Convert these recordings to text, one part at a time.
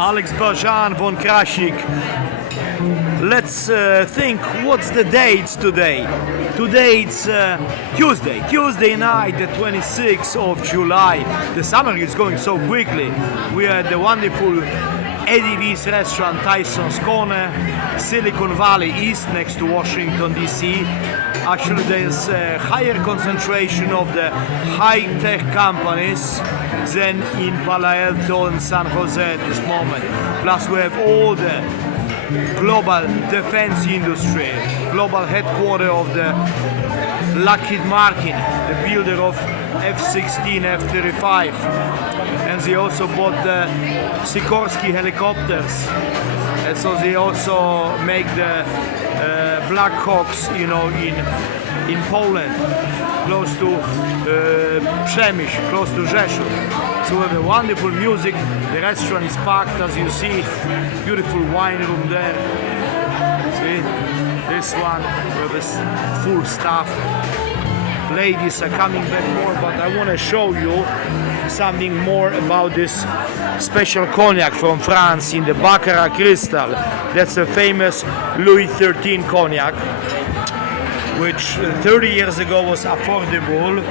Alex Bajan von Krasnik. Let's think what's the dates today. Today it's Tuesday night, the 26th of July. The summer is going so quickly. We are at the wonderful Eddie V's restaurant, Tyson's Corner, Silicon Valley East, next to Washington DC. Actually, there's a higher concentration of the high-tech companies than in Palo Alto and San Jose at this moment. Plus, we have all the global defense industry, global headquarters of the Lockheed Martin, the builder of F-16, F-35, and they also bought the Sikorsky helicopters, and so they also make the Black Hawks, in Poland, close to Przemyśl, close to Rzeszów. So we have a wonderful music. The restaurant is packed, as you see. Beautiful wine room there. See this one, we have a full staff. Ladies are coming back more, but I want to show you something more about this special cognac from France in the Baccarat Crystal. That's a famous Louis XIII cognac, which 30 years ago was affordable,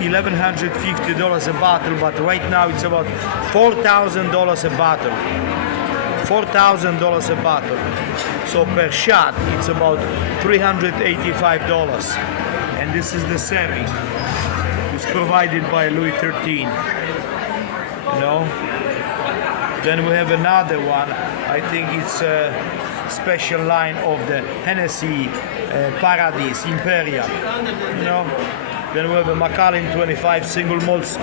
$1,150 a bottle, but right now it's about $4,000 a bottle. $4,000 a bottle. So per shot, it's about $385. And this is the serving. It's provided by Louis XIII. Then we have another one. I think it's a special line of the Hennessy Paradise Imperial. Then we have a McLean 25 single malt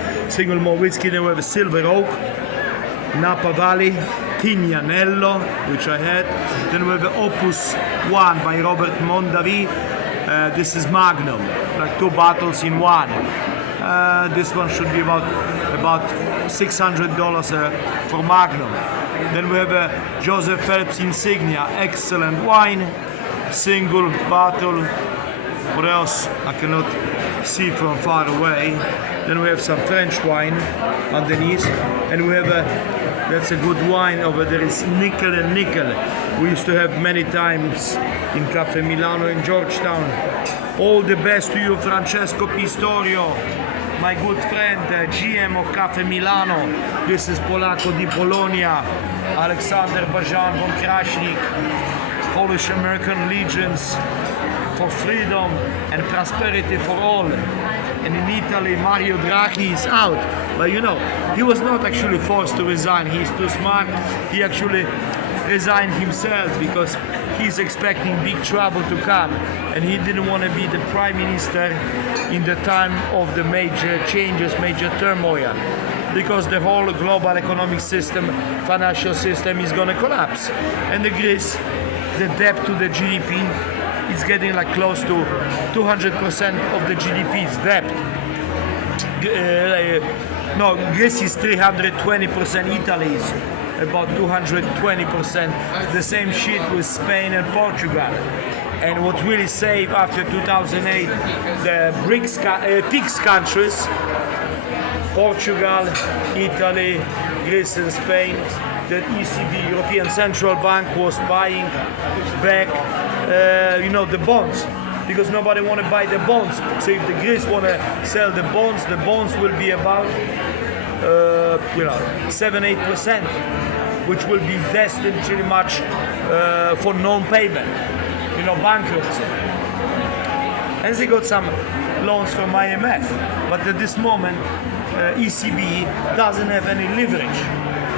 whiskey. Then we have a Silver Oak, Napa Valley, Tignanello, which I had. Then we have the Opus 1 by Robert Mondavi. This is Magnum, like 2 bottles in one. This one should be about $600 for Magnum. Then we have a Joseph Phelps Insignia, excellent wine, single bottle. What else? I cannot see from far away. Then we have some French wine underneath, and we have that's a good wine over there. It's Nickel and Nickel. We used to have many times in Cafe Milano in Georgetown. All the best to you, Francesco Pistorio, my good friend, GM of Cafe Milano. This is Polacco di Polonia, Alexander Bajan von Krasnik, Polish-American Legions for freedom and prosperity for all. And in Italy, Mario Draghi is out. But he was not actually forced to resign. He's too smart. He actually resigned himself because he's expecting big trouble to come. And he didn't want to be the prime minister in the time of the major changes, major turmoil. Because the whole global economic system, financial system is going to collapse. And the Greece, the debt to the GDP, it's getting like close to 200% of the GDP is debt. Greece is 320%, Italy is about 220%. The same shit with Spain and Portugal. And what really saved after 2008, the PIGS countries, Portugal, Italy, Greece and Spain, the ECB, European Central Bank, was buying back the bonds, because nobody want to buy the bonds. So if the Greece want to sell the bonds will be about 7-8%, which will be destined pretty much for non-payment, bankruptcy. And they got some loans from IMF, but at this moment ECB doesn't have any leverage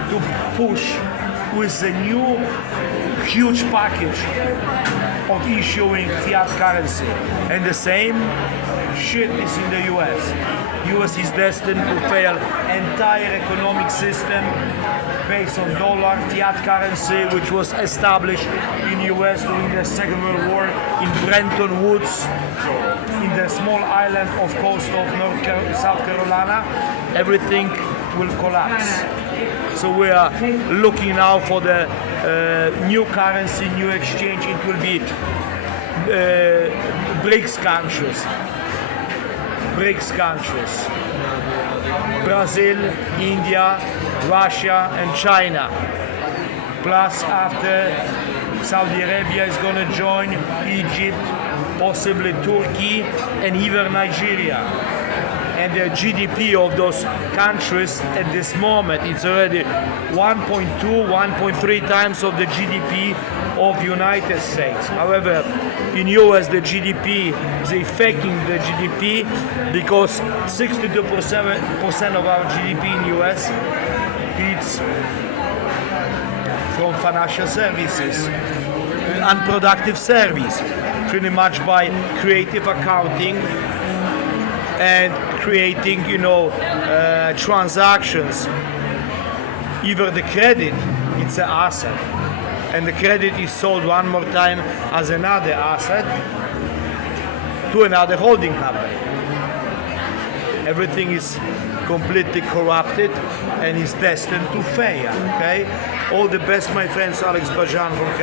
to push with a new huge package of issuing fiat currency. And the same shit is in the US. US is destined to fail. Entire economic system based on dollar fiat currency, which was established in US during the Second World War in Bretton Woods, in the small island of coast of South Carolina. Everything will collapse. So we are looking now for the new currency, new exchange. It will be BRICS countries. Brazil, India, Russia and China. Plus after Saudi Arabia is going to join Egypt, possibly Turkey and even Nigeria. And the GDP of those countries at this moment it's already 1.2, 1.3 times of the GDP of United States. However, in US the GDP is affecting the GDP because 62% of our GDP in US is from financial services, unproductive service, pretty much by creative accounting and creating, transactions. Either the credit, it's an asset, and the credit is sold one more time as another asset to another holding company. Everything is completely corrupted and is destined to fail. Okay, all the best, my friends. Alex Bajan from